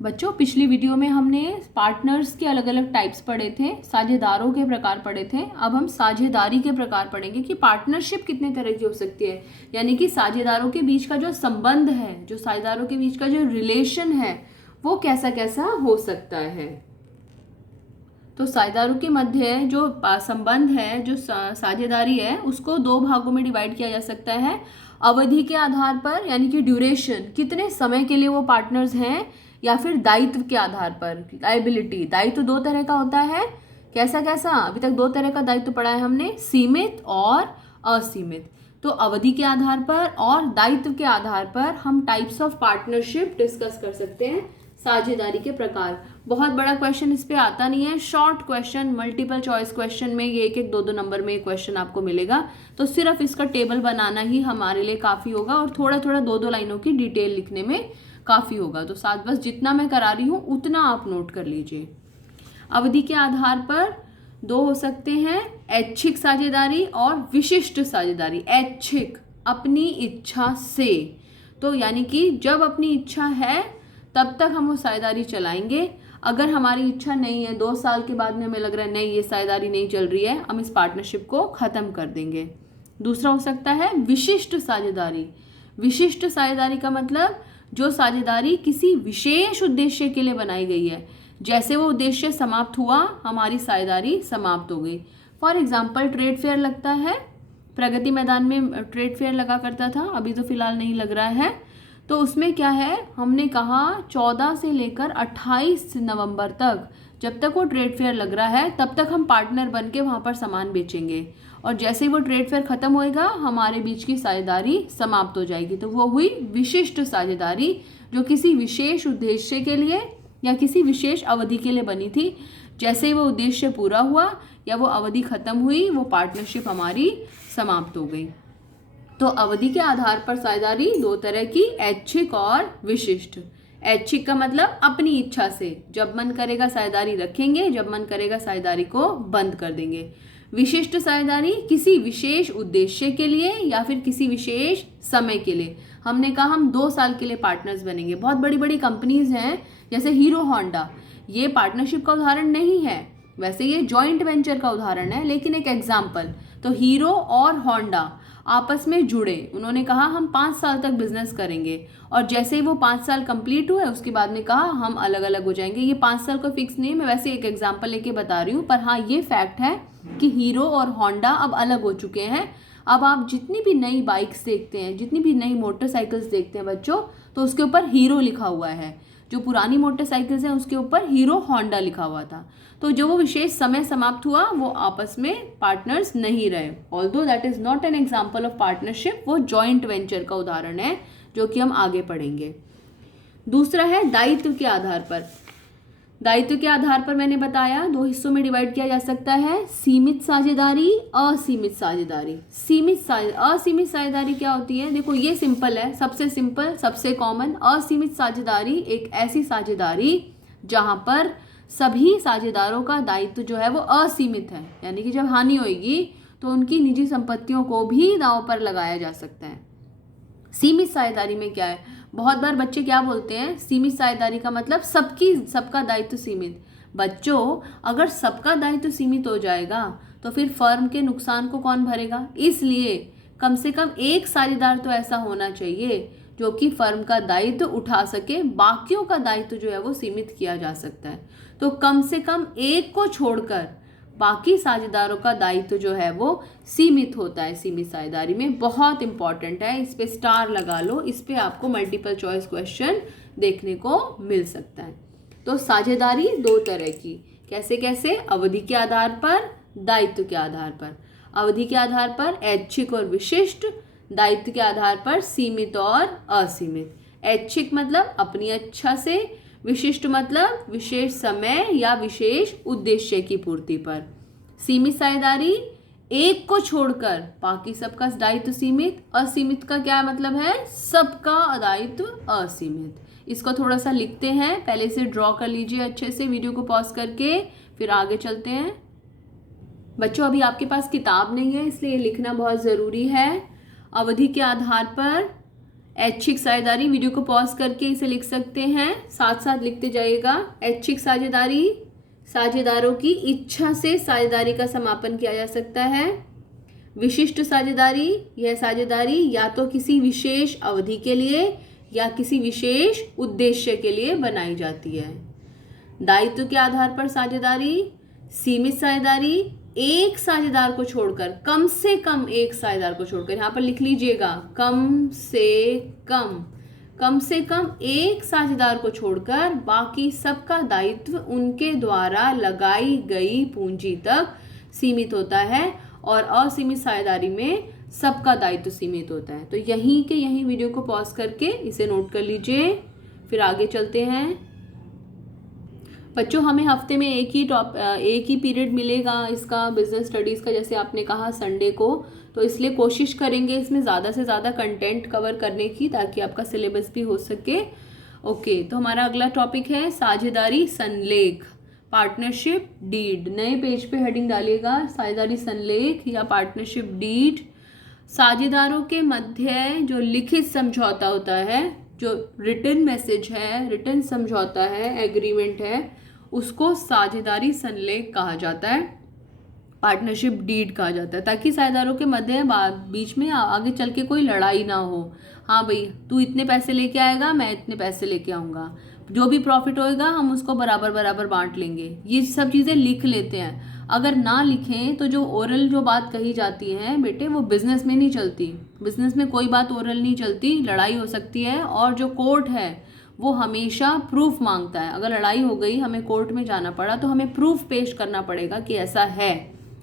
बच्चों पिछली वीडियो में हमने पार्टनर्स के अलग अलग टाइप्स पढ़े थे, साझेदारों के प्रकार पढ़े थे। अब हम साझेदारी के प्रकार पढ़ेंगे कि पार्टनरशिप कितने तरह की हो सकती है, यानी कि साझेदारों के बीच का जो संबंध है, जो साझेदारों के बीच का जो रिलेशन है वो कैसा कैसा हो सकता है। तो साझेदारों के मध्य जो संबंध है, जो साझेदारी है, उसको दो भागों में डिवाइड किया जा सकता है। अवधि के आधार पर, यानी कि ड्यूरेशन, कितने समय के लिए वो पार्टनर्स हैं, या फिर दायित्व के आधार पर, लायबिलिटी। दायित्व दो तरह का होता है, कैसा कैसा, अभी तक दो तरह का दायित्व पढ़ा है हमने, सीमित और असीमित। तो अवधि के आधार पर और दायित्व के आधार पर हम टाइप्स ऑफ पार्टनरशिप डिस्कस कर सकते हैं, साझेदारी के प्रकार। बहुत बड़ा क्वेश्चन इस पे आता नहीं है, short question, multiple choice question में ये एक एक दो दो नंबर में क्वेश्चन आपको मिलेगा। तो सिर्फ इसका टेबल बनाना ही हमारे लिए काफ़ी होगा और थोड़ा थोड़ा दो दो लाइनों की डिटेल लिखने में काफ़ी होगा। तो साथ बस जितना मैं करा रही हूँ उतना आप नोट कर लीजिए। अवधि के आधार पर दो हो सकते हैं, ऐच्छिक साझेदारी और विशिष्ट साझेदारी। ऐच्छिक, अपनी इच्छा से, तो यानी कि जब अपनी इच्छा है तब तक हम वो साझेदारी चलाएंगे। अगर हमारी इच्छा नहीं है, 2 साल के बाद में हमें लग रहा है नहीं ये साझेदारी नहीं चल रही है, हम इस पार्टनरशिप को ख़त्म कर देंगे। दूसरा हो सकता है विशिष्ट साझेदारी। विशिष्ट साझेदारी का मतलब जो साझेदारी किसी विशेष उद्देश्य के लिए बनाई गई है, जैसे वो उद्देश्य समाप्त हुआ हमारी साझेदारी समाप्त हो गई। फॉर एग्जाम्पल ट्रेड फेयर लगता है, प्रगति मैदान में ट्रेड फेयर लगा करता था, अभी तो फिलहाल नहीं लग रहा है। तो उसमें क्या है, हमने कहा 14 से लेकर 28 नवंबर तक, जब तक वो ट्रेड फेयर लग रहा है तब तक हम पार्टनर बन के वहाँ पर सामान बेचेंगे, और जैसे ही वो ट्रेड फेयर ख़त्म होएगा हमारे बीच की साझेदारी समाप्त हो जाएगी। तो वो हुई विशिष्ट साझेदारी, जो किसी विशेष उद्देश्य के लिए या किसी विशेष अवधि के लिए बनी थी। जैसे ही वो उद्देश्य पूरा हुआ या वो अवधि ख़त्म हुई, वो पार्टनरशिप हमारी समाप्त हो गई। तो अवधि के आधार पर साझेदारी दो तरह की, ऐच्छिक और विशिष्ट। ऐच्छिक का मतलब अपनी इच्छा से, जब मन करेगा साझेदारी रखेंगे, जब मन करेगा साझेदारी को बंद कर देंगे। विशिष्ट साझेदारी किसी विशेष उद्देश्य के लिए या फिर किसी विशेष समय के लिए। हमने कहा हम 2 साल के लिए पार्टनर्स बनेंगे। बहुत बड़ी बड़ी कंपनीज हैं जैसे हीरो होंडा, ये पार्टनरशिप का उदाहरण नहीं है, वैसे ये जॉइंट वेंचर का उदाहरण है, लेकिन एक एग्जाम्पल। तो हीरो और होंडा आपस में जुड़े, उन्होंने कहा हम 5 साल तक बिजनेस करेंगे, और जैसे ही वो 5 साल कंप्लीट हुए उसके बाद में कहा हम अलग अलग हो जाएंगे। ये 5 साल का फिक्स नहीं है, मैं वैसे एक एग्जांपल लेके बता रही हूँ, पर हाँ ये फैक्ट है कि हीरो और होंडा अब अलग हो चुके हैं। अब आप जितनी भी नई बाइक्स देखते हैं, जितनी भी नई मोटरसाइकिल्स देखते हैं बच्चों, तो उसके ऊपर हीरो लिखा हुआ है। जो पुरानी मोटरसाइकिल्स हैं उसके ऊपर हीरो होंडा लिखा हुआ था। तो जो वो विशेष समय समाप्त हुआ वो आपस में पार्टनर्स नहीं रहे। Although that is not an example of partnership, वो जॉइंट वेंचर का उदाहरण है जो कि हम आगे पढ़ेंगे। दूसरा है दायित्व के आधार पर। दायित्व के आधार पर मैंने बताया 2 हिस्सों में डिवाइड किया जा सकता है, सीमित साझेदारी, असीमित साझेदारी। असीमित साझेदारी क्या होती है, देखो ये सिंपल है, सबसे सिंपल, सबसे कॉमन। असीमित साझेदारी एक ऐसी साझेदारी जहां पर सभी साझेदारों का दायित्व जो है वो असीमित है, यानी कि जब हानि होगी तो उनकी निजी संपत्तियों को भी दांव पर लगाया जा सकता है। सीमित साझेदारी में क्या है, बहुत बार बच्चे क्या बोलते हैं, सीमित साझेदारी का मतलब सबका दायित्व सीमित। बच्चों अगर सबका दायित्व सीमित हो जाएगा तो फिर फर्म के नुकसान को कौन भरेगा, इसलिए कम से कम एक साझेदार तो ऐसा होना चाहिए जो कि फर्म का दायित्व उठा सके, बाकियों का दायित्व जो है वो सीमित किया जा सकता है। तो कम से कम एक को छोड़कर बाकी साझेदारों का दायित्व जो है वो सीमित होता है सीमित साझेदारी में। बहुत इंपॉर्टेंट है, इस पे स्टार लगा लो, इस पे आपको मल्टीपल चॉइस क्वेश्चन देखने को मिल सकता है। तो साझेदारी दो तरह की, कैसे कैसे, अवधि के आधार पर, दायित्व के आधार पर। अवधि के आधार पर ऐच्छिक और विशिष्ट, दायित्व के आधार पर सीमित और असीमित। ऐच्छिक मतलब अपनी इच्छा से, विशिष्ट मतलब विशेष समय या विशेष उद्देश्य की पूर्ति पर। सीमित साझेदारी एक को छोड़कर बाकी सबका दायित्व सीमित। असीमित का क्या मतलब है, सबका दायित्व असीमित। इसको थोड़ा सा लिखते हैं, पहले से ड्रॉ कर लीजिए अच्छे से, वीडियो को पॉज करके, फिर आगे चलते हैं। बच्चों अभी आपके पास किताब नहीं है इसलिए लिखना बहुत ज़रूरी है। अवधि के आधार पर ऐच्छिक साझेदारी, वीडियो को पॉज करके इसे लिख सकते हैं, साथ साथ लिखते जाइएगा। ऐच्छिक साझेदारी, साझेदारों की इच्छा से साझेदारी का समापन किया जा सकता है। विशिष्ट साझेदारी, यह साझेदारी या तो किसी विशेष अवधि के लिए या किसी विशेष उद्देश्य के लिए बनाई जाती है। दायित्व के आधार पर साझेदारी, सीमित साझेदारी, एक साझेदार को छोड़कर, कम से कम एक साझेदार को छोड़कर, यहाँ पर लिख लीजिएगा कम से कम एक साझेदार को छोड़कर बाकी सबका दायित्व उनके द्वारा लगाई गई पूंजी तक सीमित होता है और असीमित साझेदारी में सबका दायित्व सीमित होता है। तो यहीं वीडियो को पॉज करके इसे नोट कर लीजिए, फिर आगे चलते हैं। बच्चों हमें हफ्ते में एक ही पीरियड मिलेगा इसका बिजनेस स्टडीज़ का, जैसे आपने कहा संडे को, तो इसलिए कोशिश करेंगे इसमें ज़्यादा से ज़्यादा कंटेंट कवर करने की ताकि आपका सिलेबस भी हो सके। ओके, तो हमारा अगला टॉपिक है साझेदारी संलेख, पार्टनरशिप डीड। नए पेज पे हेडिंग डालिएगा, साझेदारी संलेख या पार्टनरशिप डीड। साझेदारों के मध्य जो लिखित समझौता होता है, जो रिटन मैसेज है, रिटन समझौता है, एग्रीमेंट है, उसको साझेदारी संलेख कहा जाता है, पार्टनरशिप डीड कहा जाता है, ताकि साझेदारों के मध्य बीच में आगे चल के कोई लड़ाई ना हो। हाँ भाई, तू इतने पैसे लेके आएगा, मैं इतने पैसे लेके आऊँगा, जो भी प्रॉफिट होएगा हम उसको बराबर बराबर बांट लेंगे, ये सब चीज़ें लिख लेते हैं। अगर ना लिखें तो जो ओरल जो बात कही जाती है बेटे, वो बिजनेस में नहीं चलती। बिजनेस में कोई बात ओरल नहीं चलती, लड़ाई हो सकती है। और जो कोर्ट है वो हमेशा प्रूफ मांगता है। अगर लड़ाई हो गई, हमें कोर्ट में जाना पड़ा, तो हमें प्रूफ पेश करना पड़ेगा कि ऐसा है,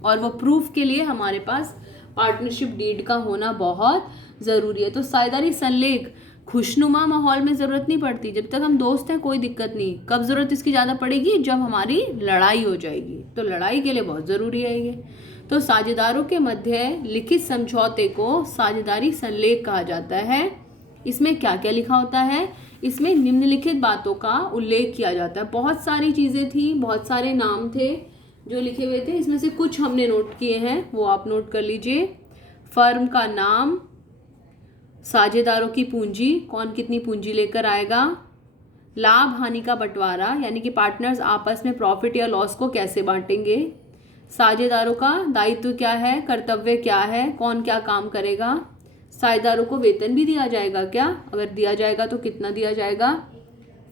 और वो प्रूफ के लिए हमारे पास पार्टनरशिप डीड का होना बहुत ज़रूरी है। तो साझेदारी संलेख खुशनुमा माहौल में ज़रूरत नहीं पड़ती, जब तक हम दोस्त हैं कोई दिक्कत नहीं। कब ज़रूरत इसकी ज़्यादा पड़ेगी? जब हमारी लड़ाई हो जाएगी, तो लड़ाई के लिए बहुत ज़रूरी है ये। तो साझेदारों के मध्य लिखित समझौते को साझेदारी संलेख कहा जाता है। इसमें क्या क्या लिखा होता है? इसमें निम्नलिखित बातों का उल्लेख किया जाता है। बहुत सारी चीज़ें थी, बहुत सारे नाम थे जो लिखे हुए थे, इसमें से कुछ हमने नोट किए हैं, वो आप नोट कर लीजिए। फर्म का नाम, साझेदारों की पूंजी, कौन कितनी पूंजी लेकर आएगा, लाभ हानि का बंटवारा, यानी कि पार्टनर्स आपस में प्रॉफिट या लॉस को कैसे बांटेंगे, साझेदारों का दायित्व क्या है, कर्तव्य क्या है, कौन क्या काम करेगा, साझेदारों को वेतन भी दिया जाएगा क्या, अगर दिया जाएगा तो कितना दिया जाएगा,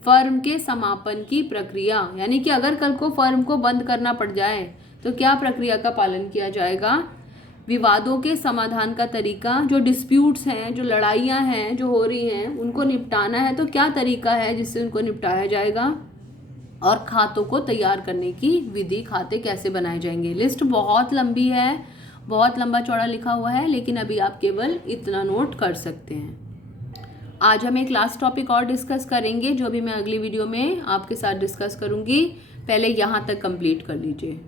फर्म के समापन की प्रक्रिया, यानी कि अगर कल को फर्म को बंद करना पड़ जाए तो क्या प्रक्रिया का पालन किया जाएगा, विवादों के समाधान का तरीका, जो डिस्प्यूट्स हैं, जो लड़ाइयाँ हैं जो हो रही हैं, उनको निपटाना है तो क्या तरीका है जिससे उनको निपटाया जाएगा, और खातों को तैयार करने की विधि, खाते कैसे बनाए जाएंगे। लिस्ट बहुत लंबी है, बहुत लंबा चौड़ा लिखा हुआ है, लेकिन अभी आप केवल इतना नोट कर सकते हैं। आज हम एक लास्ट टॉपिक और डिस्कस करेंगे, जो भी मैं अगली वीडियो में आपके साथ डिस्कस करूँगी। पहले यहाँ तक कंप्लीट कर लीजिए।